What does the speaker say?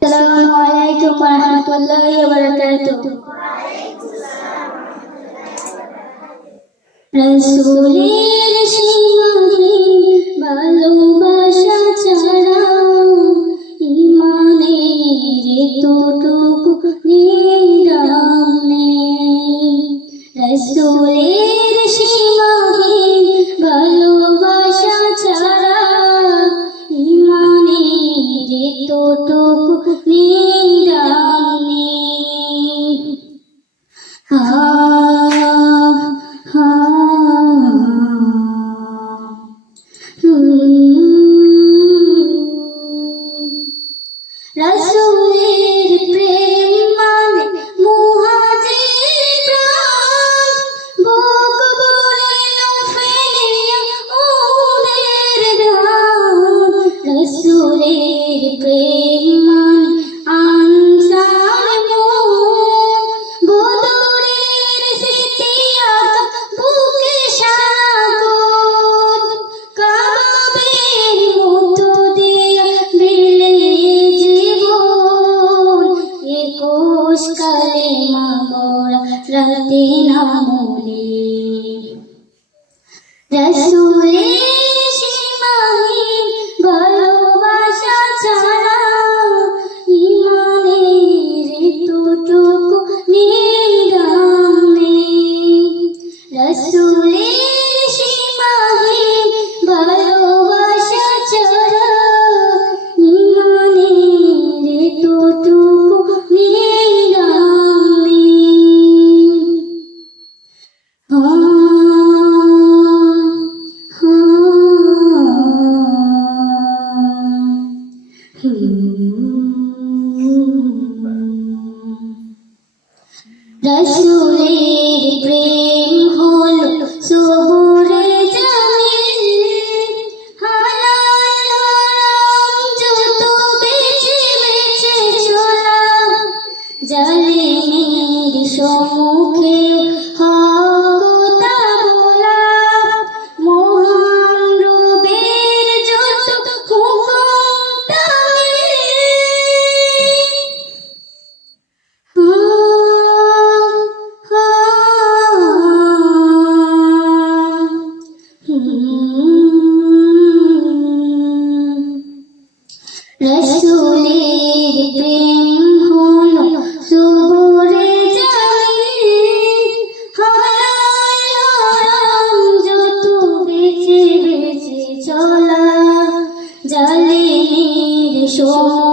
Assalamualaikum warahmatullahi wabarakatuh. রসুলের হোস কালেমা পড়া রাতে না মনে রসুলের রসুলের প্রেম হল সবুরে জালে মেরি সোম 说